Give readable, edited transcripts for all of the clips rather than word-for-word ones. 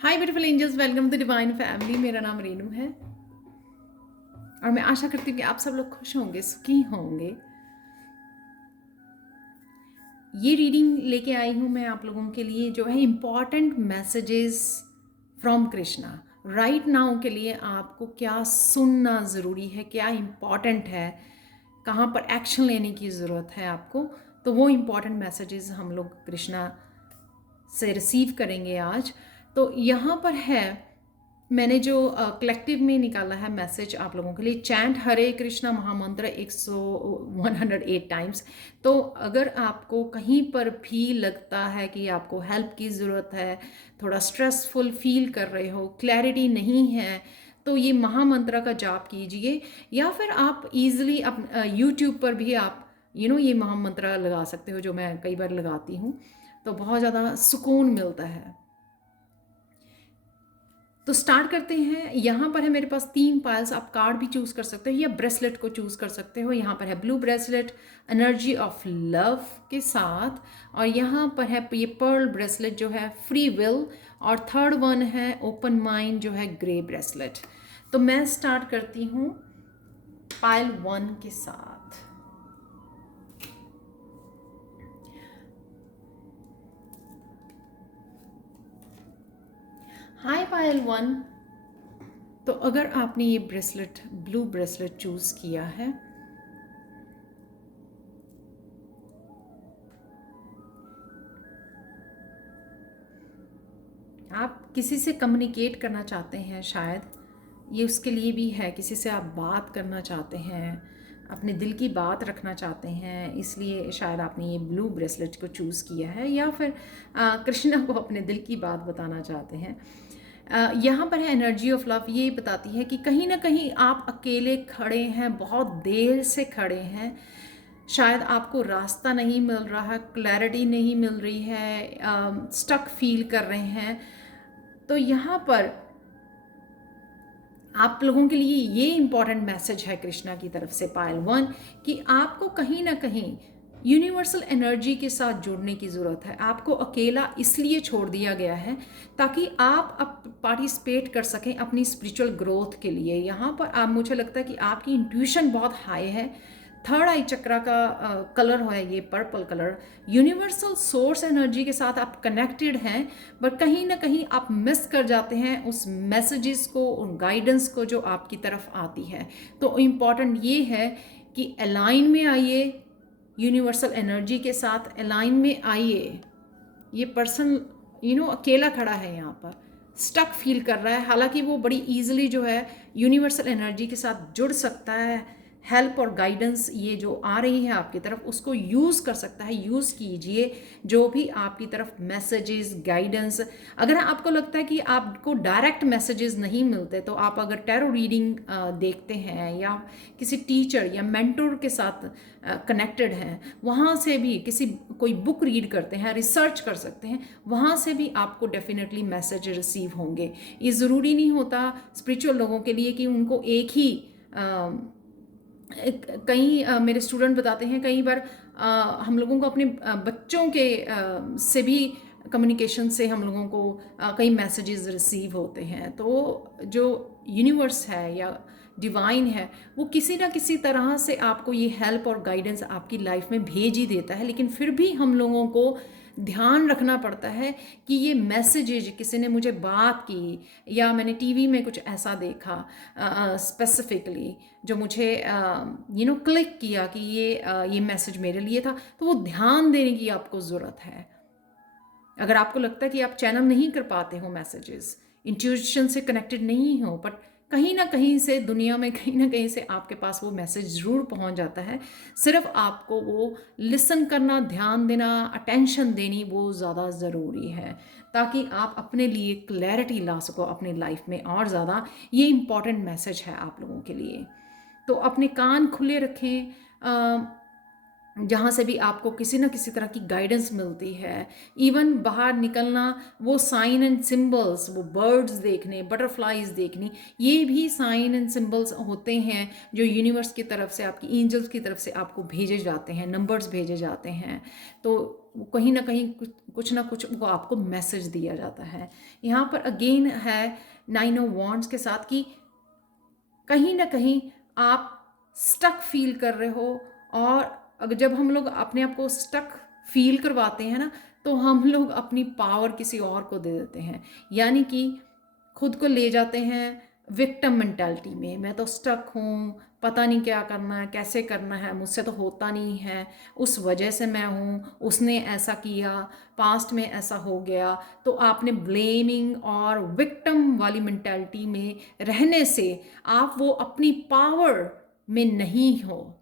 Hi beautiful angels, welcome to divine family. मेरा नाम रेनू है और मैं आशा करती हूँ कि आप सब लोग खुश होंगे, सुखी होंगे। ये रीडिंग लेके आई हूँ मैं आप लोगों के लिए, जो है important messages from Krishna. Right now के लिए आपको क्या सुनना ज़रूरी है, क्या इम्पॉर्टेंट है, कहाँ पर एक्शन लेने की ज़रूरत है आपको। तो वो इम्पॉर्टेंट मैसेजेस हम लोग कृष्णा से रिसीव करेंगे आज। तो यहाँ पर है, मैंने जो कलेक्टिव में निकाला है मैसेज आप लोगों के लिए, चैंट हरे कृष्णा महामंत्र 108 टाइम्स। तो अगर आपको कहीं पर भी लगता है कि आपको हेल्प की ज़रूरत है, थोड़ा स्ट्रेसफुल फील कर रहे हो, क्लैरिटी नहीं है, तो ये महामंत्र का जाप कीजिए। या फिर आप इजीली यूट्यूब पर भी आप ये महामंत्र लगा सकते हो, जो मैं कई बार लगाती हूँ। तो बहुत ज़्यादा सुकून मिलता है। तो स्टार्ट करते हैं। यहाँ पर है मेरे पास 3 पायल्स, आप कार्ड भी चूज़ कर सकते हो या ब्रेसलेट को चूज़ कर सकते हो। यहाँ पर है blue bracelet energy of love के साथ, और यहाँ पर है ये पर्ल ब्रेसलेट जो है फ्री विल, और थर्ड वन है ओपन माइंड जो है ग्रे ब्रेसलेट। तो मैं स्टार्ट करती हूँ पायल 1 के साथ। हाय पायल 1। तो अगर आपने ये ब्रेसलेट, ब्लू ब्रेसलेट चूज़ किया है, आप किसी से कम्युनिकेट करना चाहते हैं, शायद ये उसके लिए भी है। किसी से आप बात करना चाहते हैं, अपने दिल की बात रखना चाहते हैं, इसलिए शायद आपने ये ब्लू ब्रेसलेट को चूज़ किया है। या फिर कृष्णा को अपने दिल की बात बताना चाहते हैं। यहाँ पर है एनर्जी ऑफ लव, ये बताती है कि कहीं ना कहीं आप अकेले खड़े हैं, बहुत देर से खड़े हैं। शायद आपको रास्ता नहीं मिल रहा है, क्लैरिटी नहीं मिल रही है, स्टक फील कर रहे हैं। तो यहाँ पर आप लोगों के लिए ये इम्पॉर्टेंट मैसेज है कृष्णा की तरफ से पायल 1, कि आपको कहीं ना कहीं यूनिवर्सल एनर्जी के साथ जुड़ने की ज़रूरत है। आपको अकेला इसलिए छोड़ दिया गया है ताकि आप पार्टिसिपेट कर सकें अपनी स्पिरिचुअल ग्रोथ के लिए। यहाँ पर आप, मुझे लगता है कि आपकी इंट्यूशन बहुत हाई है। थर्ड आई चक्रा का कलर है ये purple colour. Universal source energy के साथ आप कनेक्टेड हैं, बट कहीं ना कहीं आप मिस कर जाते हैं उस मैसेजेस को, उन गाइडेंस को जो आपकी तरफ आती है। तो इम्पॉर्टेंट ये है कि अलाइन में आइए, यूनिवर्सल एनर्जी के साथ अलाइन में आइए। ये पर्सन अकेला खड़ा है यहाँ पर, स्टक फील कर रहा है। हालांकि वो बड़ी ईजिली जो है यूनिवर्सल एनर्जी के साथ जुड़ सकता है। हेल्प और गाइडेंस ये जो आ रही है आपकी तरफ, उसको यूज़ कर सकता है। यूज़ कीजिए जो भी आपकी तरफ मैसेजेस, गाइडेंस। अगर आपको लगता है कि आपको डायरेक्ट मैसेजेस नहीं मिलते, तो आप अगर टैरो रीडिंग देखते हैं या किसी टीचर या मेंटोर के साथ कनेक्टेड हैं, वहाँ से भी कोई बुक रीड करते हैं, रिसर्च कर सकते हैं, वहाँ से भी आपको डेफिनेटली मैसेज रिसीव होंगे। ये ज़रूरी नहीं होता स्पिरिचुअल लोगों के लिए कि उनको एक ही कई मेरे स्टूडेंट बताते हैं, कई बार हम लोगों को अपने बच्चों के से भी कम्युनिकेशन से हम लोगों को कई मैसेजेस रिसीव होते हैं। तो जो यूनिवर्स है या डिवाइन है, वो किसी ना किसी तरह से आपको ये हेल्प और गाइडेंस आपकी लाइफ में भेज ही देता है। लेकिन फिर भी हम लोगों को ध्यान रखना पड़ता है कि ये मैसेजेज, किसी ने मुझे बात की या मैंने टीवी में कुछ ऐसा देखा स्पेसिफिकली जो मुझे क्लिक किया कि ये मैसेज मेरे लिए था, तो वो ध्यान देने की आपको ज़रूरत है। अगर आपको लगता है कि आप चैनल नहीं कर पाते हो मैसेजेस, इंट्यूशन से कनेक्टेड नहीं हो, बट कहीं ना कहीं से दुनिया में कहीं ना कहीं से आपके पास वो मैसेज ज़रूर पहुंच जाता है। सिर्फ आपको वो लिसन करना, ध्यान देना, अटेंशन देनी, वो ज़्यादा ज़रूरी है, ताकि आप अपने लिए क्लैरिटी ला सको अपनी लाइफ में और ज़्यादा। ये इम्पॉर्टेंट मैसेज है आप लोगों के लिए। तो अपने कान खुले रखें, जहाँ से भी आपको किसी न किसी तरह की गाइडेंस मिलती है। इवन बाहर निकलना, वो साइन एंड सिंबल्स, वो बर्ड्स देखने, बटरफ्लाइज देखनी, ये भी साइन एंड सिंबल्स होते हैं जो यूनिवर्स की तरफ से, आपकी एंजल्स की तरफ से आपको भेजे जाते हैं, नंबर्स भेजे जाते हैं। तो कहीं ना कहीं कुछ ना कुछ वो आपको मैसेज दिया जाता है। यहाँ पर अगेन है 9 ऑफ वॉन्ड्स के साथ कि कहीं ना कहीं आप स्टक फील कर रहे हो। और अगर जब हम लोग अपने आप को स्टक फील करवाते हैं ना, तो हम लोग अपनी पावर किसी और को दे देते हैं, यानी कि खुद को ले जाते हैं विक्टिम मेंटालिटी में। मैं तो स्टक हूँ, पता नहीं क्या करना है, कैसे करना है, मुझसे तो होता नहीं है, उस वजह से मैं हूँ, उसने ऐसा किया, पास्ट में ऐसा हो गया। तो आपने ब्लेमिंग और विक्टिम वाली मेंटालिटी में रहने से आप वो अपनी पावर में नहीं हो।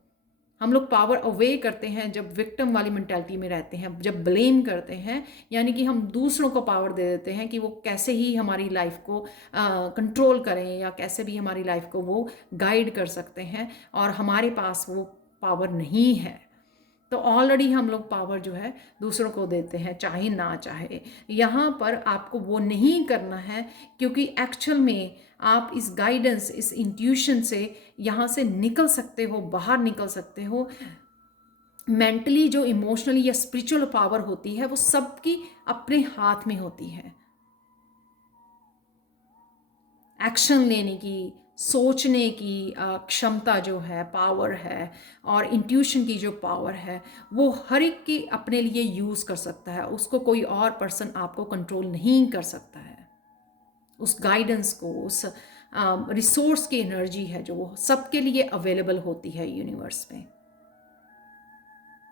हम लोग पावर अवे करते हैं जब विक्टिम वाली मेंटालिटी में रहते हैं, जब ब्लेम करते हैं, यानी कि हम दूसरों को पावर दे देते हैं कि वो कैसे ही हमारी लाइफ को कंट्रोल करें या कैसे भी हमारी लाइफ को वो गाइड कर सकते हैं, और हमारे पास वो पावर नहीं है। तो ऑलरेडी हम लोग पावर जो है दूसरों को देते हैं, चाहे ना चाहे। यहाँ पर आपको वो नहीं करना है, क्योंकि एक्चुअल में आप इस गाइडेंस, इस इंट्यूशन से यहाँ से निकल सकते हो, बाहर निकल सकते हो। मेंटली जो इमोशनली या स्पिरिचुअल पावर होती है वो सबकी अपने हाथ में होती है। एक्शन लेने की, सोचने की क्षमता जो है, पावर है, और इंट्यूशन की जो पावर है, वो हर एक की अपने लिए यूज़ कर सकता है। उसको कोई और पर्सन आपको कंट्रोल नहीं कर सकता है। उस गाइडेंस को, उस रिसोर्स की एनर्जी है जो वो सबके लिए अवेलेबल होती है यूनिवर्स में।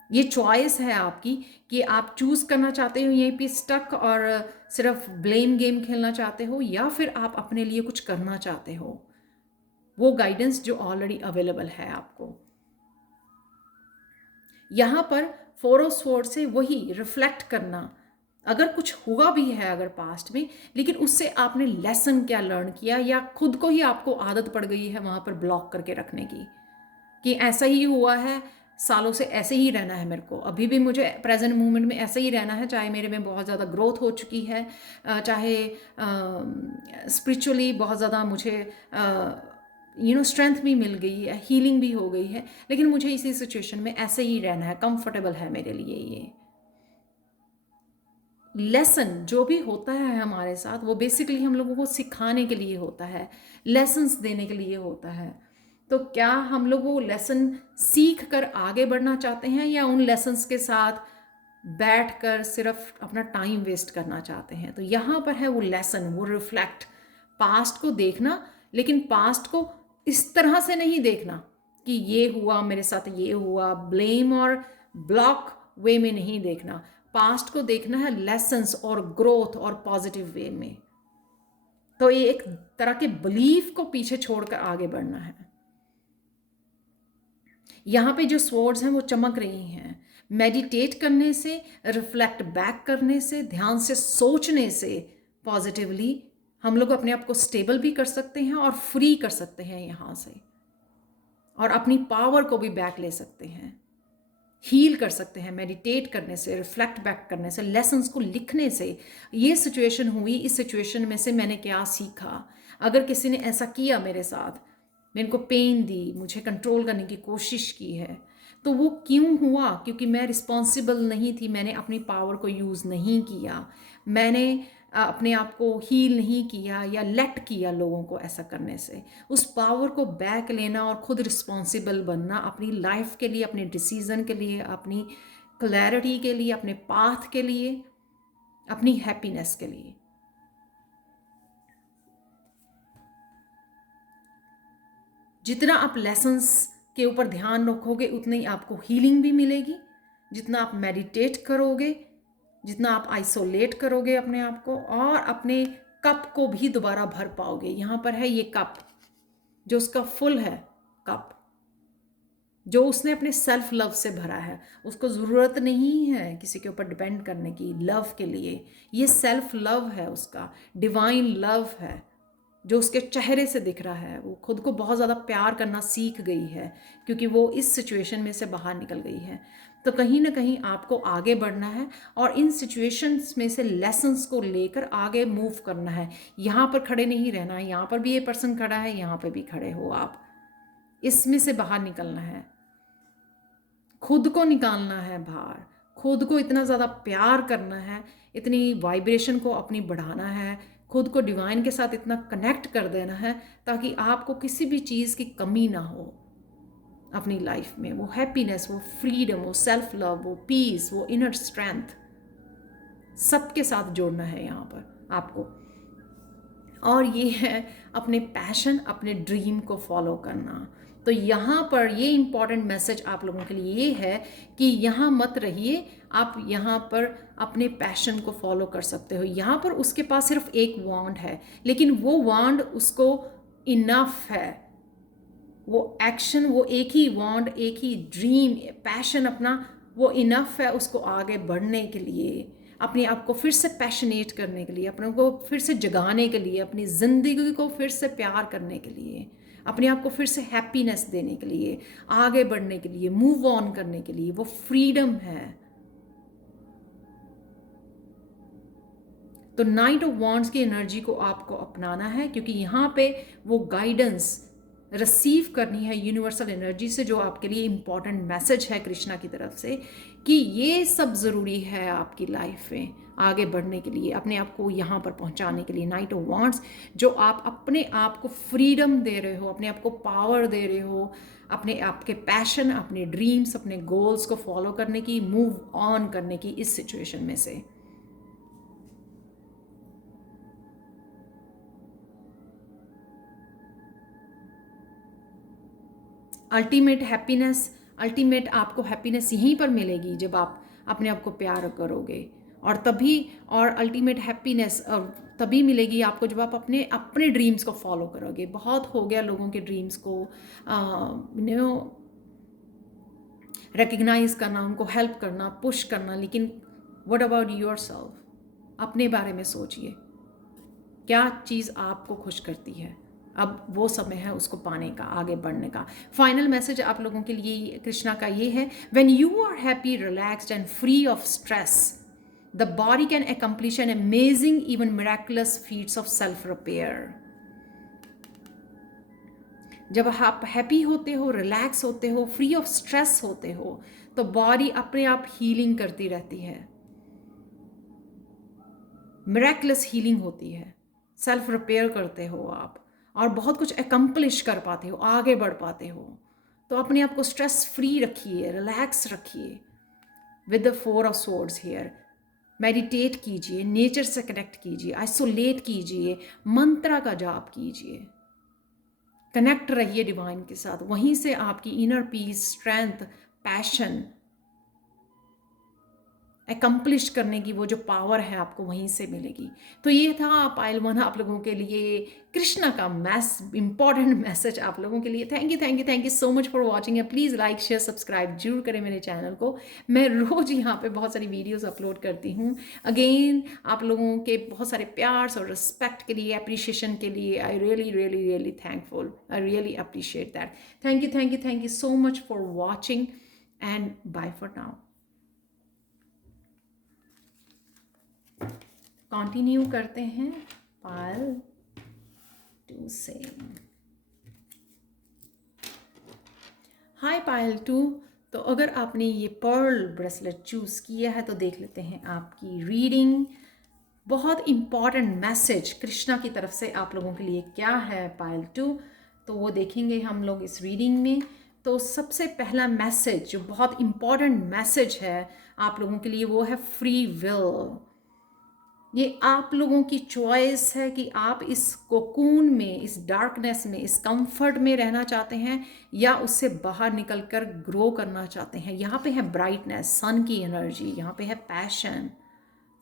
ये चॉइस है आपकी कि आप चूज़ करना चाहते हो यहीं पे स्टक और सिर्फ ब्लेम गेम खेलना चाहते हो, या फिर आप अपने लिए कुछ करना चाहते हो। वो गाइडेंस जो ऑलरेडी अवेलेबल है आपको। यहाँ पर 4 ऑफ स्वॉर्ड से वही रिफ्लेक्ट करना, अगर कुछ हुआ भी है अगर पास्ट में, लेकिन उससे आपने लेसन क्या लर्न किया, या खुद को ही आपको आदत पड़ गई है वहाँ पर ब्लॉक करके रखने की, कि ऐसा ही हुआ है, सालों से ऐसे ही रहना है मेरे को, अभी भी मुझे प्रेजेंट मोमेंट में ऐसे ही रहना है, चाहे मेरे में बहुत ज़्यादा ग्रोथ हो चुकी है, चाहे स्पिरिचुअली बहुत ज़्यादा मुझे स्ट्रेंथ भी मिल गई है, हीलिंग भी हो गई है, लेकिन मुझे इसी सिचुएशन में ऐसे ही रहना है, कंफर्टेबल है मेरे लिए। ये लेसन जो भी होता है हमारे साथ, वो बेसिकली हम लोगों को सिखाने के लिए होता है, लेसन्स देने के लिए होता है। तो क्या हम लोग वो लेसन सीख कर आगे बढ़ना चाहते हैं, या उन लेसन्स के साथ बैठ कर सिर्फ अपना टाइम वेस्ट करना चाहते हैं? तो यहाँ पर है वो लेसन, वो रिफ्लेक्ट, पास्ट को देखना, लेकिन पास्ट को इस तरह से नहीं देखना कि ये हुआ मेरे साथ, ये हुआ, ब्लेम और ब्लॉक वे में नहीं देखना। पास्ट को देखना है लेसन्स और ग्रोथ और पॉजिटिव वे में। तो ये एक तरह के बिलीफ को पीछे छोड़कर आगे बढ़ना है। यहाँ पे जो स्वर्ड्स हैं वो चमक रही हैं। मेडिटेट करने से, रिफ्लेक्ट बैक करने से, ध्यान से सोचने से पॉजिटिवली हम लोग अपने आप को स्टेबल भी कर सकते हैं और फ्री कर सकते हैं यहाँ से, और अपनी पावर को भी बैक ले सकते हैं, हील कर सकते हैं मेडिटेट करने से, रिफ्लेक्ट बैक करने से, लेसन्स को लिखने से। ये सिचुएशन हुई, इस सिचुएशन में से मैंने क्या सीखा, अगर किसी ने ऐसा किया मेरे साथ, मेरे को पेन दी, मुझे कंट्रोल करने की कोशिश की है, तो वो क्यों हुआ? क्योंकि मैं रिस्पॉन्सिबल नहीं थी, मैंने अपनी पावर को यूज़ नहीं किया, मैंने अपने आप को हील नहीं किया या लेट किया लोगों को ऐसा करने से। उस पावर को बैक लेना और खुद रिस्पॉन्सिबल बनना अपनी लाइफ के लिए, अपने डिसीज़न के लिए, अपनी क्लैरिटी के लिए, अपने पाथ के लिए, अपनी हैप्पीनेस के लिए। जितना आप लेसन्स के ऊपर ध्यान रखोगे उतनी ही आपको हीलिंग भी मिलेगी। जितना आप मेडिटेट करोगे, जितना आप आइसोलेट करोगे अपने आप को, और अपने कप को भी दोबारा भर पाओगे। यहाँ पर है ये कप जो उसका फुल है, कप जो उसने अपने सेल्फ लव से भरा है। उसको ज़रूरत नहीं है किसी के ऊपर डिपेंड करने की लव के लिए। ये सेल्फ लव है, उसका डिवाइन लव है जो उसके चेहरे से दिख रहा है। वो खुद को बहुत ज़्यादा प्यार करना सीख गई है, क्योंकि वो इस सिचुएशन में से बाहर निकल गई है। तो कहीं ना कहीं आपको आगे बढ़ना है और इन सिचुएशंस में से लेसन्स को लेकर आगे मूव करना है। यहाँ पर खड़े नहीं रहना है, यहाँ पर भी ये पर्सन खड़ा है, यहाँ पर भी खड़े हो आप, इसमें से बाहर निकलना है, खुद को निकालना है बाहर, खुद को इतना ज़्यादा प्यार करना है, इतनी वाइब्रेशन को अपनी बढ़ाना है, खुद को डिवाइन के साथ इतना कनेक्ट कर देना है ताकि आपको किसी भी चीज़ की कमी ना हो अपनी लाइफ में। वो हैप्पीनेस, वो फ्रीडम, वो सेल्फ लव, वो पीस, वो इनर स्ट्रेंथ सबके साथ जोड़ना है यहाँ पर आपको। और ये है अपने पैशन, अपने ड्रीम को फॉलो करना। तो यहाँ पर ये इम्पॉर्टेंट मैसेज आप लोगों के लिए ये है कि यहाँ मत रहिए, आप यहाँ पर अपने पैशन को फॉलो कर सकते हो। यहाँ पर उसके पास सिर्फ एक वांड है, लेकिन वो वांड उसको इनफ है, वो एक्शन, वो एक ही वांड, एक ही ड्रीम, पैशन अपना, वो इनफ है उसको आगे बढ़ने के लिए, अपने आप को फिर से पैशनेट करने के लिए, अपने को फिर से जगाने के लिए, अपनी ज़िंदगी को फिर से प्यार करने के लिए, अपने आप को फिर से हैप्पीनेस देने के लिए, आगे बढ़ने के लिए, मूव ऑन करने के लिए। वो फ्रीडम है। तो नाइट ऑफ वॉन्ड्स की एनर्जी को आपको अपनाना है, क्योंकि यहाँ पे वो गाइडेंस रिसीव करनी है यूनिवर्सल एनर्जी से, जो आपके लिए इम्पॉर्टेंट मैसेज है कृष्णा की तरफ से कि ये सब ज़रूरी है आपकी लाइफ में आगे बढ़ने के लिए, अपने आप को यहाँ पर पहुँचाने के लिए। नाइट ऑफ वॉन्ड्स जो आप अपने आप को फ्रीडम दे रहे हो, अपने आप को पावर दे रहे हो, अपने आप के पैशन, अपने ड्रीम्स, अपने गोल्स को फॉलो करने की, मूव ऑन करने की इस सिचुएशन में से। अल्टीमेट हैप्पीनेस, अल्टीमेट आपको हैप्पीनेस यहीं पर मिलेगी जब आप अपने आप को प्यार करोगे, और तभी, और अल्टीमेट हैप्पीनेस तभी मिलेगी आपको जब आप अपने अपने ड्रीम्स को फॉलो करोगे। बहुत हो गया लोगों के ड्रीम्स को रिकग्नाइज करना, उनको हेल्प करना, पुश करना, लेकिन व्हाट अबाउट योरसेल्फ? अपने बारे में सोचिए, क्या चीज़ आपको खुश करती है। अब वो समय है उसको पाने का, आगे बढ़ने का। फाइनल मैसेज आप लोगों के लिए कृष्णा का ये है, when you are happy, relaxed and free of stress, the body can accomplish an amazing, even miraculous feats of self repair. जब आप हैप्पी होते हो, रिलैक्स होते हो, फ्री ऑफ स्ट्रेस होते हो, तो बॉडी अपने आप हीलिंग करती रहती है, मिराकुलस हीलिंग होती है, सेल्फ रिपेयर करते हो आप, और बहुत कुछ अकम्प्लिश कर पाते हो, आगे बढ़ पाते हो। तो अपने आप को स्ट्रेस फ्री रखिए, रिलैक्स रखिए with the 4 of swords here. Meditate कीजिए, नेचर से कनेक्ट कीजिए, आइसोलेट कीजिए, मंत्रा का जाप कीजिए, कनेक्ट रहिए डिवाइन के साथ। वहीं से आपकी inner peace, strength, passion, accomplish करने की वो जो पावर है आपको वहीं से मिलेगी। तो ये था पाइल 1 आप लोगों के लिए कृष्णा का इम्पॉर्टेंट मैसेज आप लोगों के लिए। Thank you so much for watching. Please like, share, subscribe जरूर करें मेरे चैनल को। मैं रोज़ यहाँ पे बहुत सारी वीडियोस अपलोड करती हूँ। अगेन आप लोगों के बहुत सारे प्यार और रिस्पेक्ट के लिए, अप्रिशिएशन के लिए, I really thankful, I really appreciate that. Thank you so much for watching and bye for now. Continue करते हैं पाइल 2 से। हाय पाइल 2, तो अगर आपने ये पर्ल ब्रेसलेट चूज़ किया है तो देख लेते हैं आपकी रीडिंग। बहुत इम्पॉर्टेंट मैसेज कृष्णा की तरफ से आप लोगों के लिए क्या है पाइल 2, तो वो देखेंगे हम लोग इस रीडिंग में। तो सबसे पहला मैसेज जो बहुत इम्पॉर्टेंट मैसेज है आप लोगों के लिए वो है फ्री विल। ये आप लोगों की चॉइस है कि आप इस कोकून में, इस डार्कनेस में, इस कंफर्ट में रहना चाहते हैं या उससे बाहर निकलकर ग्रो करना चाहते हैं। यहाँ पे है ब्राइटनेस, सन की एनर्जी, यहाँ पे है पैशन,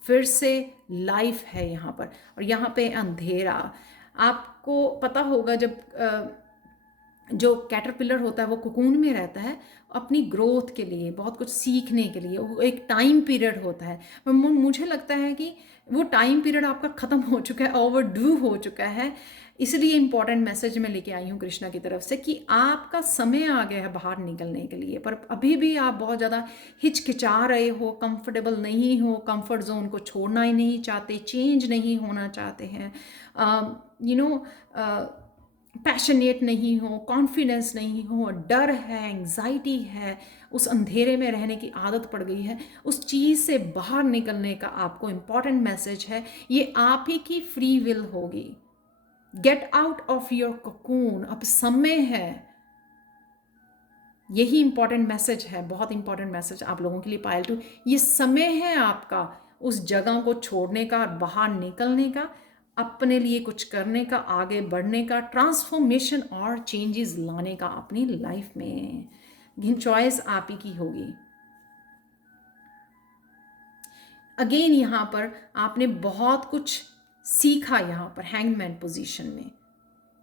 फिर से लाइफ है यहाँ पर, और यहाँ पे अंधेरा। आपको पता होगा जब जो कैटरपिलर होता है वो कोकून में रहता है अपनी ग्रोथ के लिए, बहुत कुछ सीखने के लिए, वो एक टाइम पीरियड होता है। मुझे लगता है कि वो टाइम पीरियड आपका ख़त्म हो चुका है, ओवरड्यू हो चुका है। इसलिए इम्पॉर्टेंट मैसेज मैं लेके आई हूँ कृष्णा की तरफ से कि आपका समय आ गया है बाहर निकलने के लिए, पर अभी भी आप बहुत ज़्यादा हिचकिचा रहे हो, कंफर्टेबल नहीं हो, कंफर्ट जोन को छोड़ना ही नहीं चाहते, चेंज नहीं होना चाहते हैं, यू नो पैशनेट नहीं हो, कॉन्फिडेंस नहीं हो, डर है, एंग्जाइटी है, उस अंधेरे में रहने की आदत पड़ गई है, उस चीज़ से बाहर निकलने का आपको इम्पॉर्टेंट मैसेज है। ये आप ही की फ्री विल होगी। Get out of your cocoon, अब समय है। यही इंपॉर्टेंट मैसेज है, बहुत इंपॉर्टेंट मैसेज आप लोगों के लिए पायल टू। ये समय है आपका उस जगह को छोड़ने का, बाहर निकलने का, अपने लिए कुछ करने का, आगे बढ़ने का, ट्रांसफॉर्मेशन और चेंजेस लाने का अपनी लाइफ में। लेकिन चॉइस आप ही की होगी। अगेन यहाँ पर आपने बहुत कुछ सीखा, यहाँ पर हैंगमैन पोजीशन में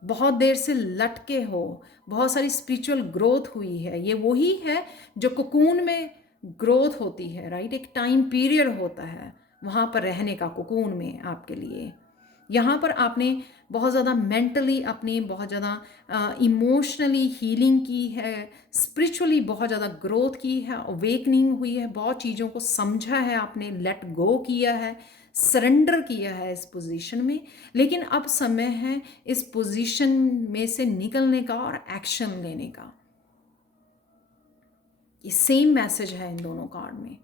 बहुत देर से लटके हो, बहुत सारी स्पिरिचुअल ग्रोथ हुई है। ये वही है जो कोकून में ग्रोथ होती है, राइट? एक टाइम पीरियड होता है वहाँ पर रहने का कोकून में आपके लिए। यहाँ पर आपने बहुत ज़्यादा मेंटली अपनी बहुत ज़्यादा इमोशनली हीलिंग की है, स्पिरिचुअली बहुत ज़्यादा ग्रोथ की है, अवेकनिंग हुई है, बहुत चीज़ों को समझा है आपने, लेट गो किया है, सरेंडर किया है इस पोजीशन में। लेकिन अब समय है इस पोजीशन में से निकलने का और एक्शन लेने का। ये सेम मैसेज है इन दोनों कार्ड में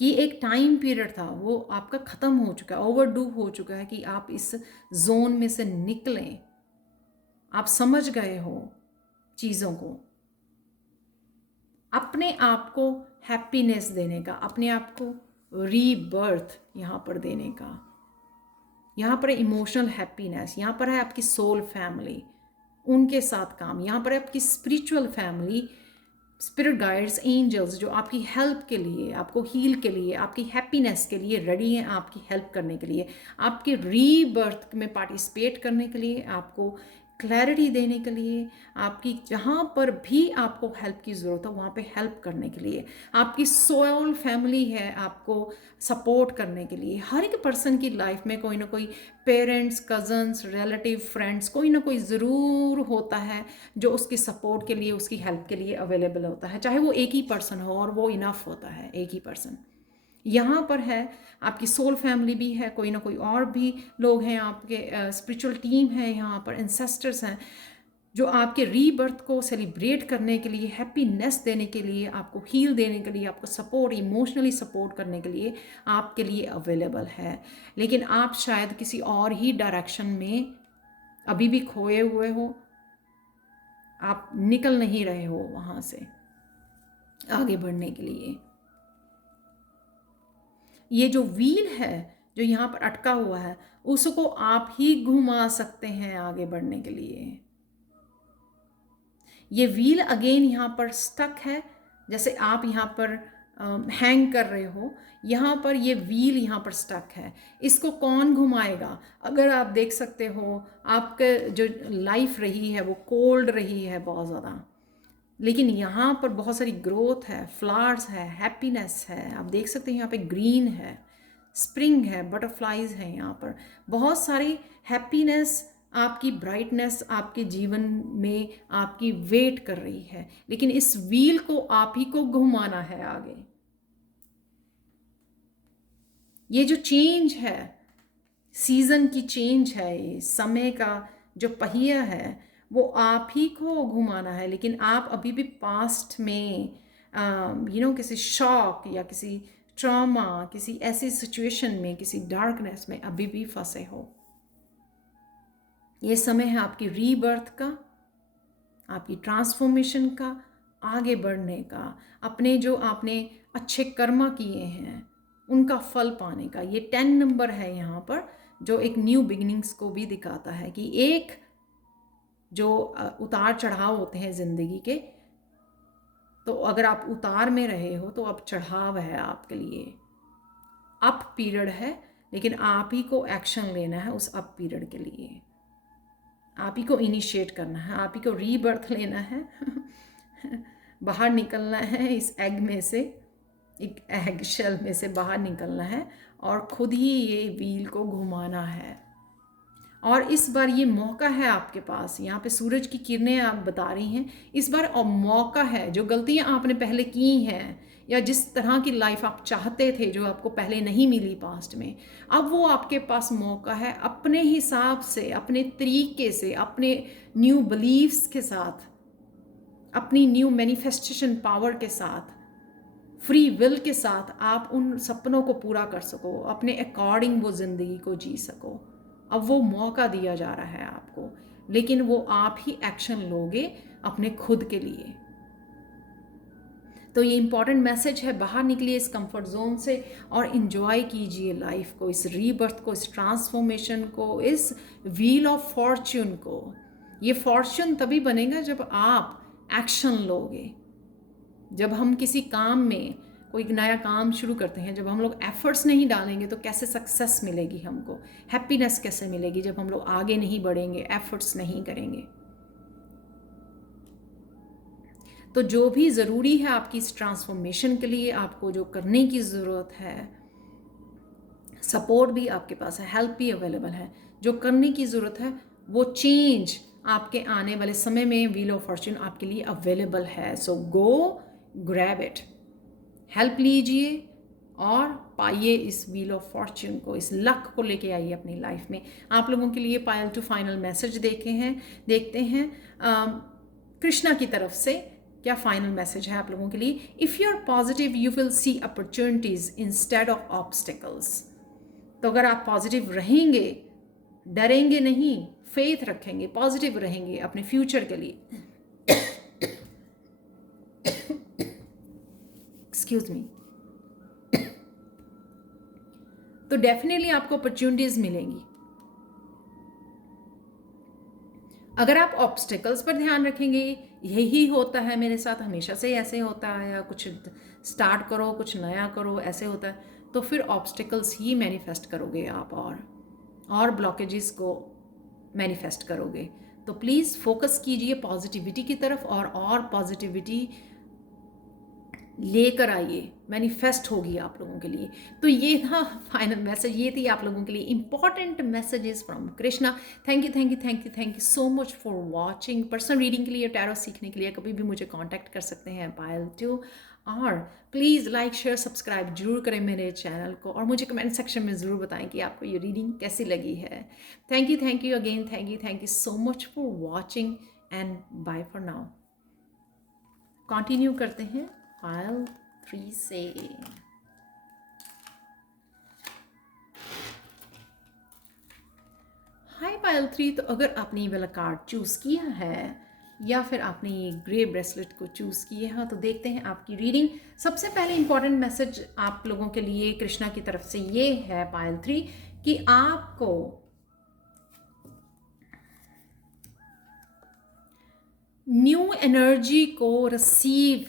कि एक टाइम पीरियड था वो आपका ख़त्म हो चुका है, ओवरडू हो चुका है कि आप इस जोन में से निकलें। आप समझ गए हो चीज़ों को, अपने आप को हैप्पीनेस देने का, अपने आप को रीबर्थ यहाँ पर देने का। यहाँ पर इमोशनल हैप्पीनेस, यहाँ पर है आपकी सोल फैमिली, उनके साथ काम। यहाँ पर है आपकी spiritual family, spirit guides, angels जो आपकी हेल्प के लिए, आपको हील के लिए, आपकी हैप्पीनेस के लिए रेडी हैं, आपकी हेल्प करने के लिए, आपके रीबर्थ में पार्टिसिपेट करने के लिए, आपको क्लैरिटी देने के लिए, आपकी जहाँ पर भी आपको हेल्प की ज़रूरत है वहाँ पे हेल्प करने के लिए। आपकी सोल फैमिली है आपको सपोर्ट करने के लिए। हर एक पर्सन की लाइफ में कोई ना कोई पेरेंट्स, कज़न्स, रिलेटिव, फ्रेंड्स कोई ना कोई ज़रूर होता है जो उसकी सपोर्ट के लिए, उसकी हेल्प के लिए अवेलेबल होता है, चाहे वो एक ही पर्सन हो, और वो इनफ होता है, एक ही पर्सन। यहाँ पर है आपकी सोल फैमिली भी है, कोई ना कोई और भी लोग हैं आपके, स्पिरिचुअल टीम है, यहाँ पर एंसेस्टर्स हैं जो आपके रीबर्थ को सेलिब्रेट करने के लिए, हैप्पीनेस देने के लिए, आपको हील देने के लिए, आपको सपोर्ट, इमोशनली सपोर्ट करने के लिए आपके लिए अवेलेबल है। लेकिन आप शायद किसी और ही डायरेक्शन में अभी भी खोए हुए हो, आप निकल नहीं रहे हो वहाँ से आगे बढ़ने के लिए। ये जो व्हील है जो यहाँ पर अटका हुआ है उसको आप ही घुमा सकते हैं आगे बढ़ने के लिए। ये व्हील अगेन यहाँ पर स्टक है, जैसे आप यहाँ पर हैंग कर रहे हो, यहाँ पर ये व्हील यहाँ पर स्टक है। इसको कौन घुमाएगा? अगर आप देख सकते हो आपके जो लाइफ रही है वो कोल्ड रही है बहुत ज़्यादा, लेकिन यहाँ पर बहुत सारी ग्रोथ है, फ्लावर्स है, हैप्पीनेस है। आप देख सकते हैं यहाँ पे ग्रीन है, स्प्रिंग है, बटरफ्लाइज है, यहाँ पर बहुत सारी हैप्पीनेस, आपकी ब्राइटनेस आपके जीवन में आपकी वेट कर रही है। लेकिन इस व्हील को आप ही को घुमाना है आगे। ये जो चेंज है, सीजन की चेंज है, ये समय का जो पहिया है वो आप ही को घुमाना है। लेकिन आप अभी भी पास्ट में किसी शॉक या किसी ट्रॉमा, किसी ऐसी सिचुएशन में, किसी डार्कनेस में अभी भी फंसे हो। ये समय है आपकी रीबर्थ का, आपकी ट्रांसफॉर्मेशन का, आगे बढ़ने का, अपने जो आपने अच्छे कर्मा किए हैं उनका फल पाने का। ये 10 नंबर है यहाँ पर जो एक न्यू बिगिनिंग्स को भी दिखाता है कि एक जो उतार चढ़ाव होते हैं ज़िंदगी के, तो अगर आप उतार में रहे हो तो अब चढ़ाव है आपके लिए, अप पीरियड है। लेकिन आप ही को एक्शन लेना है उस अप पीरियड के लिए, आप ही को इनिशिएट करना है, आप ही को रीबर्थ लेना है बाहर निकलना है इस एग में से, एक एग शेल में से बाहर निकलना है और खुद ही ये व्हील को घुमाना है। और इस बार ये मौका है आपके पास, यहाँ पे सूरज की किरणें आप बता रही हैं, इस बार और मौका है। जो गलतियाँ आपने पहले की हैं या जिस तरह की लाइफ आप चाहते थे जो आपको पहले नहीं मिली पास्ट में, अब वो आपके पास मौका है अपने हिसाब से, अपने तरीके से, अपने न्यू बिलीव्स के साथ, अपनी न्यू मैनिफेस्टेशन पावर के साथ, फ्री विल के साथ आप उन सपनों को पूरा कर सको, अपने अकॉर्डिंग वो ज़िंदगी को जी सको। अब वो मौका दिया जा रहा है आपको, लेकिन वो आप ही एक्शन लोगे अपने खुद के लिए। तो ये इम्पॉर्टेंट मैसेज है, बाहर निकलिए इस कंफर्ट जोन से और इन्जॉय कीजिए लाइफ को, इस रीबर्थ को, इस ट्रांसफॉर्मेशन को, इस व्हील ऑफ फॉर्च्यून को। ये फॉर्च्यून तभी बनेगा जब आप एक्शन लोगे। जब हम किसी काम में कोई नया काम शुरू करते हैं, जब हम लोग एफर्ट्स नहीं डालेंगे तो कैसे सक्सेस मिलेगी हमको, हैप्पीनेस कैसे मिलेगी जब हम लोग आगे नहीं बढ़ेंगे, एफर्ट्स नहीं करेंगे। तो जो भी ज़रूरी है आपकी इस ट्रांसफॉर्मेशन के लिए, आपको जो करने की ज़रूरत है, सपोर्ट भी आपके पास है, हेल्प भी अवेलेबल है। जो करने की ज़रूरत है वो चेंज आपके आने वाले समय में व्हील ऑफ फॉर्च्यून आपके लिए अवेलेबल है। सो गो ग्रैब इट, हेल्प लीजिए और पाइए इस व्हील ऑफ फॉर्च्यून को, इस लक को लेके आइए अपनी लाइफ में। आप लोगों के लिए पायल टू फाइनल मैसेज देखते हैं कृष्णा की तरफ से क्या फाइनल मैसेज है आप लोगों के लिए। If you are positive you will see opportunities instead of obstacles. तो अगर आप पॉजिटिव रहेंगे, डरेंगे नहीं, फेथ रखेंगे, पॉजिटिव रहेंगे अपने फ्यूचर के लिए, एक्सक्यूज मी, तो डेफिनेटली आपको अपॉर्चुनिटीज मिलेंगी। अगर आप ऑब्स्टिकल्स पर ध्यान रखेंगे, यही होता है मेरे साथ, हमेशा से ऐसे होता है, या कुछ स्टार्ट करो, कुछ नया करो, ऐसे होता है, तो फिर ऑब्स्टिकल्स ही मैनिफेस्ट करोगे आप और ब्लॉकेजेस को मैनिफेस्ट करोगे। तो प्लीज़ फोकस कीजिए पॉजिटिविटी की तरफ और पॉजिटिविटी लेकर आइए, मैनिफेस्ट होगी आप लोगों के लिए। तो ये था फाइनल मैसेज, ये थी आप लोगों के लिए important messages from Krishna. Thank you so much for watching. Personal reading के लिए, टैरो सीखने के लिए कभी भी मुझे कांटेक्ट कर सकते हैं पायल टू। और प्लीज़ लाइक शेयर सब्सक्राइब जरूर करें मेरे चैनल को, और मुझे कमेंट सेक्शन में ज़रूर बताएं कि आपको ये रीडिंग कैसी लगी है। Thank you again, thank you so much for watching and bye for now. Continue करते हैं पायल 3 से। हाय पायल 3, तो अगर आपने ये वाला कार्ड चूज़ किया है या फिर आपने ये ग्रे ब्रेसलेट को चूज़ किया है, तो देखते हैं आपकी रीडिंग। सबसे पहले इंपॉर्टेंट मैसेज आप लोगों के लिए कृष्णा की तरफ से ये है पायल 3 कि आपको न्यू एनर्जी को रिसीव,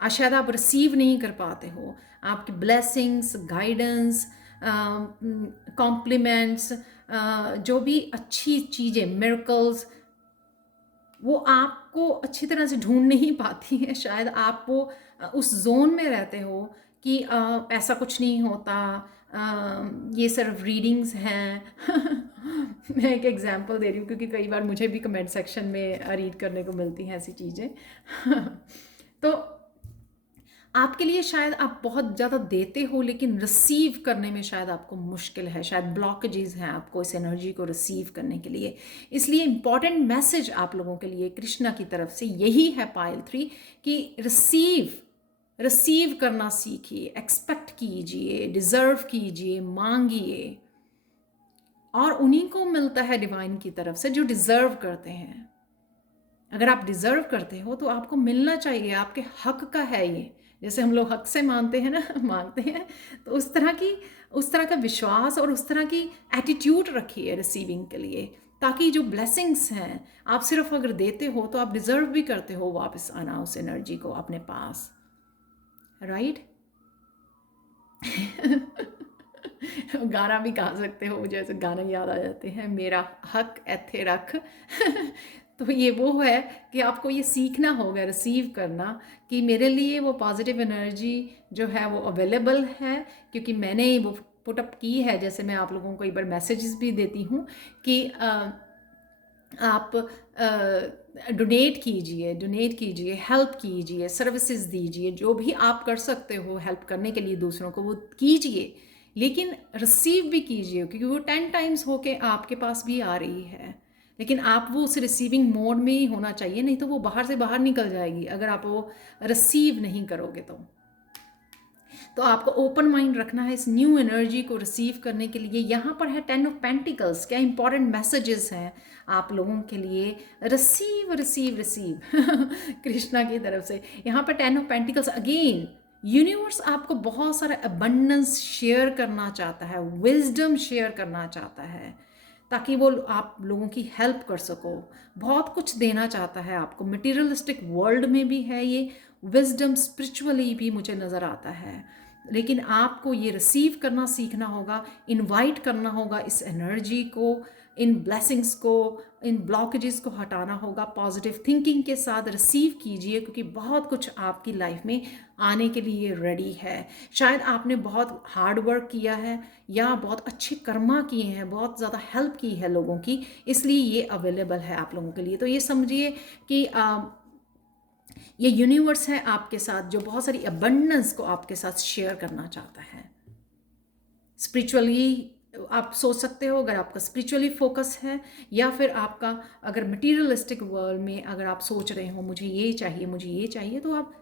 शायद आप रिसीव नहीं कर पाते हो, आपकी ब्लेसिंग्स, गाइडेंस, कॉम्प्लीमेंट्स, जो भी अच्छी चीज़ें, मिरेकल्स, वो आपको अच्छी तरह से ढूंढ नहीं पाती हैं। शायद आप वो उस जोन में रहते हो कि ऐसा कुछ नहीं होता, ये सिर्फ रीडिंग्स हैं। मैं एक एग्जांपल दे रही हूँ क्योंकि कई बार मुझे भी कमेंट सेक्शन में रीड करने को मिलती हैं ऐसी चीज़ें। तो आपके लिए शायद आप बहुत ज़्यादा देते हो लेकिन रिसीव करने में शायद आपको मुश्किल है, शायद ब्लॉकेजेस हैं आपको इस एनर्जी को रिसीव करने के लिए। इसलिए इम्पॉर्टेंट मैसेज आप लोगों के लिए कृष्णा की तरफ से यही है पायल 3 कि रिसीव करना सीखिए, एक्सपेक्ट कीजिए, डिज़र्व कीजिए, मांगिए, और उन्हीं को मिलता है डिवाइन की तरफ से जो डिज़र्व करते हैं। अगर आप डिज़र्व करते हो तो आपको मिलना चाहिए, आपके हक का है ये। जैसे हम लोग हक से मानते हैं ना, मांगते हैं, तो उस तरह का विश्वास और उस तरह की एटीट्यूड रखिए रिसीविंग के लिए, ताकि जो ब्लेसिंग्स हैं, आप सिर्फ अगर देते हो तो आप डिज़र्व भी करते हो वापस आना उस एनर्जी को अपने पास, राइट? गाना भी गा सकते हो, मुझे ऐसे गाने याद आ जाते हैं, मेरा हक एथे रख। तो ये वो है कि आपको ये सीखना होगा रिसीव करना कि मेरे लिए वो पॉजिटिव एनर्जी जो है वो अवेलेबल है, क्योंकि मैंने वो पुट अप की है, जैसे मैं आप लोगों को एक बार मैसेजेस भी देती हूँ कि आप डोनेट कीजिए, हेल्प कीजिए, सर्विसेज दीजिए, जो भी आप कर सकते हो हेल्प करने के लिए दूसरों को वो कीजिए, लेकिन रिसीव भी कीजिए, क्योंकि वो 10 टाइम्स होके आपके पास भी आ रही है, लेकिन आप वो उस रिसीविंग मोड में ही होना चाहिए, नहीं तो वो बाहर से बाहर निकल जाएगी अगर आप वो रिसीव नहीं करोगे तो आपको ओपन माइंड रखना है इस न्यू एनर्जी को रिसीव करने के लिए। यहाँ पर है 10 ऑफ पेंटिकल्स, क्या इंपॉर्टेंट मैसेजेस हैं आप लोगों के लिए। रिसीव रिसीव रिसीव कृष्णा की तरफ से। यहाँ पर 10 ऑफ पेंटिकल्स अगेन, यूनिवर्स आपको बहुत सारा अबंडेंस शेयर करना चाहता है, विजडम शेयर करना चाहता है, ताकि वो आप लोगों की हेल्प कर सको। बहुत कुछ देना चाहता है आपको, मटेरियलिस्टिक वर्ल्ड में भी है ये, विजडम स्पिरिचुअली भी मुझे नज़र आता है, लेकिन आपको ये रिसीव करना सीखना होगा, इनवाइट करना होगा इस एनर्जी को, इन ब्लेसिंग्स को, इन ब्लॉकेजेस को हटाना होगा। पॉजिटिव थिंकिंग के साथ रिसीव कीजिए, क्योंकि बहुत कुछ आपकी लाइफ में आने के लिए रेडी है। शायद आपने बहुत हार्ड वर्क किया है या बहुत अच्छे कर्मा किए हैं, बहुत ज़्यादा हेल्प की है लोगों की, इसलिए ये अवेलेबल है आप लोगों के लिए। तो ये समझिए कि ये यूनिवर्स है आपके साथ, जो बहुत सारी अबंडेंस को आपके साथ शेयर करना चाहता है। स्पिरिचुअली आप सोच सकते हो, अगर आपका स्पिरिचुअली फोकस है, या फिर आपका अगर मटीरियलिस्टिक वर्ल्ड में अगर आप सोच रहे हो मुझे ये चाहिए मुझे ये चाहिए, तो आप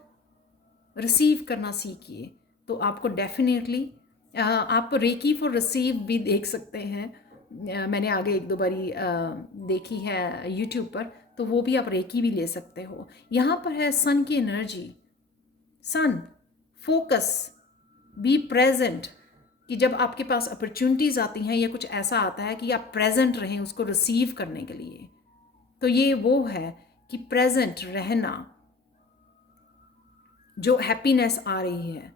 रिसीव करना सीखिए। तो आपको डेफिनेटली आप रेकी फॉर रिसीव भी देख सकते हैं। मैंने आगे एक दो बारी देखी है यूट्यूब पर, तो वो भी आप रेकी भी ले सकते हो। यहाँ पर है सन की energy, sun, focus, be present, कि जब आपके पास अपॉर्चुनिटीज़ आती हैं या कुछ ऐसा आता है कि आप प्रेजेंट रहें उसको रिसीव करने के लिए। तो ये वो है कि प्रेजेंट रहना, जो हैप्पीनेस आ रही है,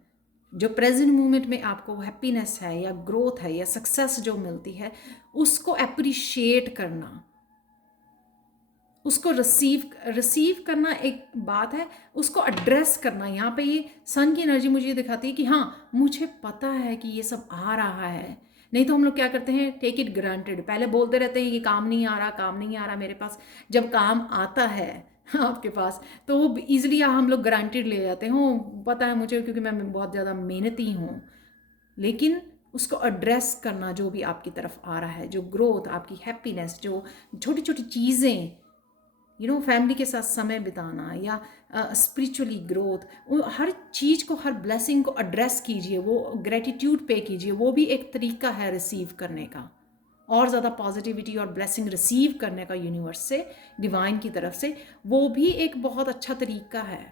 जो प्रेजेंट मोमेंट में आपको हैप्पीनेस है या ग्रोथ है या सक्सेस जो मिलती है, उसको अप्रिशिएट करना, उसको रिसीव करना एक बात है, उसको एड्रेस करना। यहाँ पे ये सन की एनर्जी मुझे ये दिखाती है कि हाँ मुझे पता है कि ये सब आ रहा है। नहीं तो हम लोग क्या करते हैं, टेक इट ग्रांटेड, पहले बोलते रहते हैं कि काम नहीं आ रहा, काम नहीं आ रहा मेरे पास। जब काम आता है आपके पास, तो वो ईजिली हम लोग ग्रांटेड ले जाते हैं, हो पता है मुझे क्योंकि मैं बहुत ज़्यादा मेहनती हूँ। लेकिन उसको एड्रेस करना, जो भी आपकी तरफ आ रहा है, जो ग्रोथ, आपकी हैप्पीनेस, जो छोटी छोटी चीज़ें, फैमिली के साथ समय बिताना या स्पिरिचुअली ग्रोथ, वो हर चीज़ को, हर ब्लेसिंग को एड्रेस कीजिए, वो ग्रेटिट्यूड पे कीजिए। वो भी एक तरीका है रिसीव करने का, और ज़्यादा पॉजिटिविटी और ब्लेसिंग रिसीव करने का यूनिवर्स से, डिवाइन की तरफ से। वो भी एक बहुत अच्छा तरीका है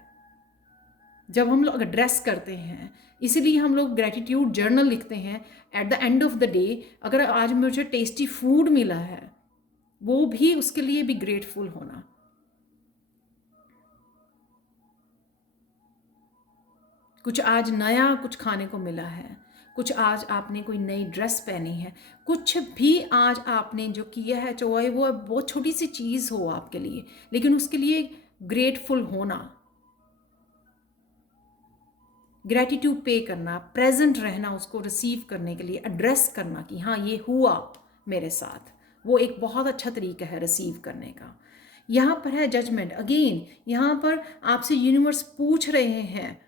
जब हम लोग एड्रेस करते हैं। इसीलिए हम लोग ग्रेटिट्यूड जर्नल लिखते हैं at the end of the day. अगर आज मुझे टेस्टी फूड मिला है, वो भी उसके लिए भी ग्रेटफुल होना। कुछ आज नया कुछ खाने को मिला है, कुछ आज आपने कोई नई ड्रेस पहनी है, कुछ भी आज आपने जो किया है, चाहे वो बहुत छोटी सी चीज़ हो आपके लिए, लेकिन उसके लिए ग्रेटफुल होना, ग्रेटिट्यूड पे करना, प्रेजेंट रहना, उसको रिसीव करने के लिए एड्रेस करना कि हाँ ये हुआ मेरे साथ, वो एक बहुत अच्छा तरीका है रिसीव करने का। यहाँ पर है जजमेंट अगेन। यहाँ पर आपसे यूनिवर्स पूछ रहे हैं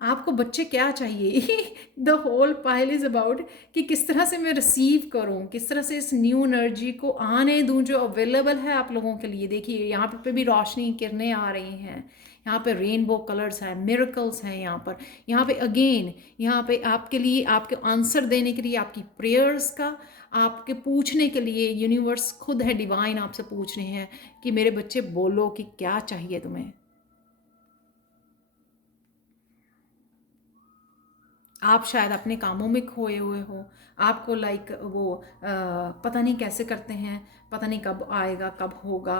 आपको बच्चे क्या चाहिए। The whole pile is about कि किस तरह से मैं रिसीव करूं, किस तरह से इस न्यू एनर्जी को आने दूं जो अवेलेबल है आप लोगों के लिए। देखिए यहाँ पे भी रोशनी किरणें आ रही हैं, यहाँ पे रेनबो कलर्स हैं, मिरेकल्स हैं यहाँ पे अगेन, यहाँ पे आपके लिए, आपके आंसर देने के लिए, आपकी प्रेयर्स का, आपके पूछने के लिए यूनिवर्स खुद है, डिवाइन आपसे पूछ रहे हैं कि मेरे बच्चे बोलो कि क्या चाहिए तुम्हें। आप शायद अपने कामों में खोए हुए हो, आपको वो पता नहीं कैसे करते हैं, पता नहीं कब आएगा कब होगा,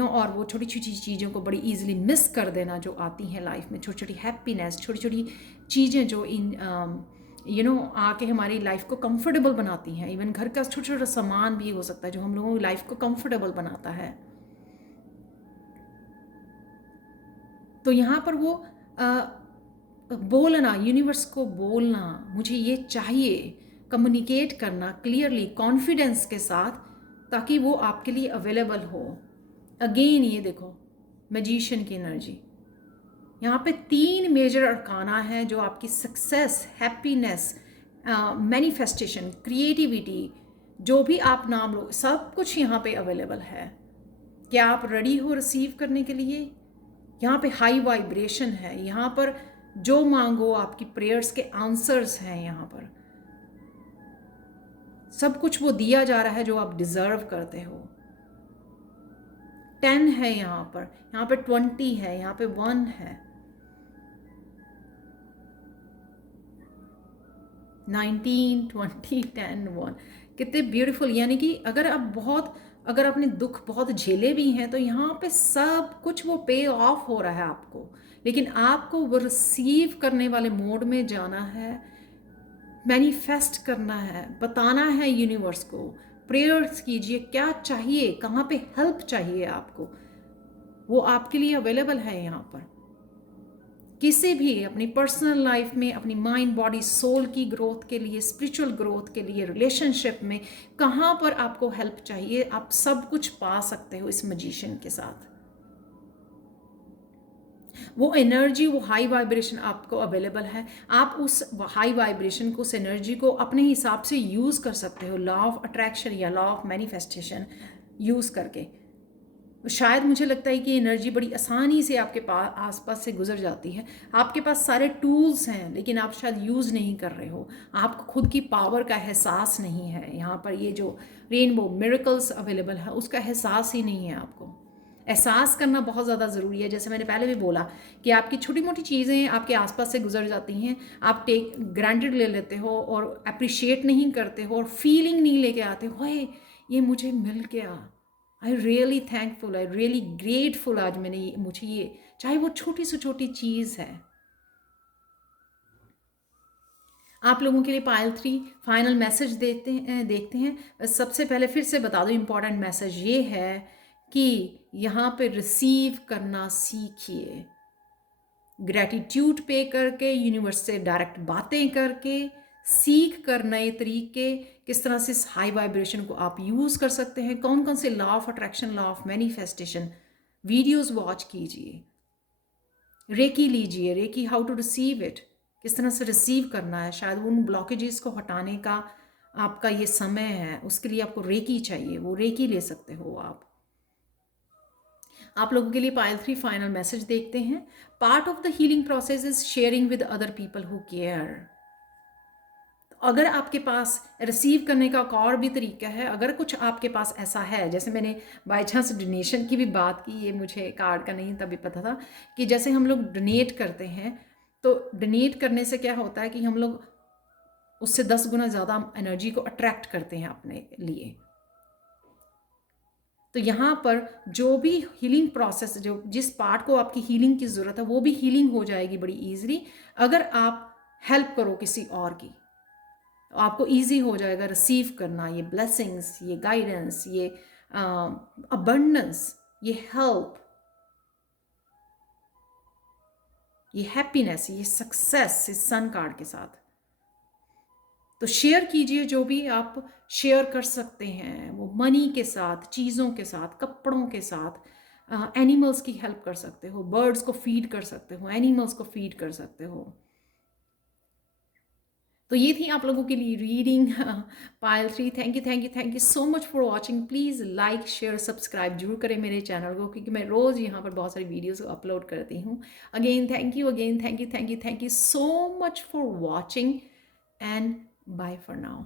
और वो छोटी छोटी चीज़ों को बड़ी इजीली मिस कर देना जो आती हैं लाइफ में, छोटी छोटी हैप्पीनेस, छोटी छोटी चीज़ें जो आके हमारी लाइफ को कंफर्टेबल बनाती हैं। इवन घर का छोटा छोटा सामान भी हो सकता है जो हम लोगों की लाइफ को कंफर्टेबल बनाता है। तो यहाँ पर वो बोलना, यूनिवर्स को बोलना मुझे ये चाहिए, कम्युनिकेट करना क्लियरली, कॉन्फिडेंस के साथ, ताकि वो आपके लिए अवेलेबल हो। अगेन ये देखो मैजिशियन की एनर्जी, यहाँ पे 3 मेजर अरकाना है जो आपकी सक्सेस, हैप्पीनेस, मैनिफेस्टेशन, क्रिएटिविटी, जो भी आप नाम लो, सब कुछ यहाँ पे अवेलेबल है। क्या आप रेडी हो रिसीव करने के लिए? यहाँ पे हाई वाइब्रेशन है, यहाँ पर जो मांगो आपकी प्रेयर्स के आंसर्स हैं, यहाँ पर सब कुछ वो दिया जा रहा है जो आप डिजर्व करते हो। 10 है यहाँ पे 20 है, यहाँ पे 1 है, 19, 20, 10, 1। कितने ब्यूटीफुल। यानी कि अगर आपने दुख बहुत झेले भी हैं तो यहाँ पे सब कुछ वो पे ऑफ हो रहा है आपको, लेकिन आपको वो रिसीव करने वाले मोड में जाना है, मैनिफेस्ट करना है, बताना है यूनिवर्स को, प्रेयर्स कीजिए, क्या चाहिए, कहाँ पे हेल्प चाहिए आपको, वो आपके लिए अवेलेबल है यहाँ पर। किसी भी अपनी पर्सनल लाइफ में, अपनी माइंड बॉडी सोल की ग्रोथ के लिए, स्पिरिचुअल ग्रोथ के लिए, रिलेशनशिप में, कहाँ पर आपको हेल्प चाहिए, आप सब कुछ पा सकते हो इस मैजिशियन के साथ। वो एनर्जी, वो हाई वाइब्रेशन आपको अवेलेबल है। आप उस हाई वाइब्रेशन को, उस एनर्जी को अपने हिसाब से यूज़ कर सकते हो, लॉ ऑफ अट्रैक्शन या लॉ ऑफ मैनिफेस्टेशन यूज़ करके। शायद मुझे लगता है कि एनर्जी बड़ी आसानी से आपके पास आसपास से गुजर जाती है। आपके पास सारे टूल्स हैं, लेकिन आप शायद यूज़ नहीं कर रहे हो, आपको खुद की पावर का एहसास नहीं है। यहाँ पर ये जो रेनबो मिरेकल्स अवेलेबल है उसका एहसास ही नहीं है आपको। एहसास करना बहुत ज़्यादा ज़रूरी है। जैसे मैंने पहले भी बोला कि आपकी छोटी मोटी चीज़ें आपके आसपास से गुजर जाती हैं, आप टेक ग्रांटेड ले लेते हो और अप्रिशिएट नहीं करते हो और फीलिंग नहीं लेके आते हो, ये मुझे मिल गया, आई really thankful, I really grateful, आज मुझे ये, चाहे वो छोटी से छोटी चीज़ है। आप लोगों के लिए पायल 3 फाइनल मैसेज देखते हैं। सबसे पहले फिर से बता दो, इम्पॉर्टेंट मैसेज ये है कि यहाँ पे रिसीव करना सीखिए, ग्रैटिट्यूड पे करके, यूनिवर्स से डायरेक्ट बातें करके, सीख कर नए तरीके, किस तरह से इस हाई वाइब्रेशन को आप यूज़ कर सकते हैं, कौन कौन से law of attraction, law of manifestation videos watch कीजिए, रेकी लीजिए, reiki how to receive it, किस तरह से रिसीव करना है। शायद उन ब्लॉकेजेस को हटाने का आपका ये समय है, उसके लिए आपको रेकी चाहिए, वो रेकी ले सकते हो आप लोगों के लिए पायल 3 फाइनल मैसेज देखते हैं। Part of the healing process is sharing with other people who care. अगर आपके पास रिसीव करने का एक और भी तरीका है, अगर कुछ आपके पास ऐसा है, जैसे मैंने बाई चांस डोनेशन की भी बात की, ये मुझे कार्ड का नहीं तभी पता था, कि जैसे हम लोग डोनेट करते हैं तो डोनेट करने से क्या होता है कि हम लोग उससे 10 गुना ज़्यादा एनर्जी को अट्रैक्ट करते हैं अपने लिए। तो यहाँ पर जो भी हीलिंग प्रोसेस, जो जिस पार्ट को आपकी हीलिंग की ज़रूरत है, वो भी हीलिंग हो जाएगी बड़ी ईजिली अगर आप हेल्प करो किसी और की। तो आपको ईजी हो जाएगा रिसीव करना ये ब्लेसिंग्स, ये गाइडेंस, ये अबंडेंस, ये हेल्प, ये हैप्पीनेस, ये सक्सेस इस सन कार्ड के साथ। तो शेयर कीजिए जो भी आप शेयर कर सकते हैं, वो मनी के साथ, चीज़ों के साथ, कपड़ों के साथ, एनिमल्स की हेल्प कर सकते हो, बर्ड्स को फीड कर सकते हो, एनिमल्स को फीड कर सकते हो। तो ये थी आप लोगों के लिए reading Payal 3। Thank you so much for watching. Please like share subscribe जरूर करें मेरे चैनल को, क्योंकि मैं रोज़ यहाँ पर बहुत सारी वीडियोस अपलोड करती हूँ। Again thank you so much for watching and bye for now.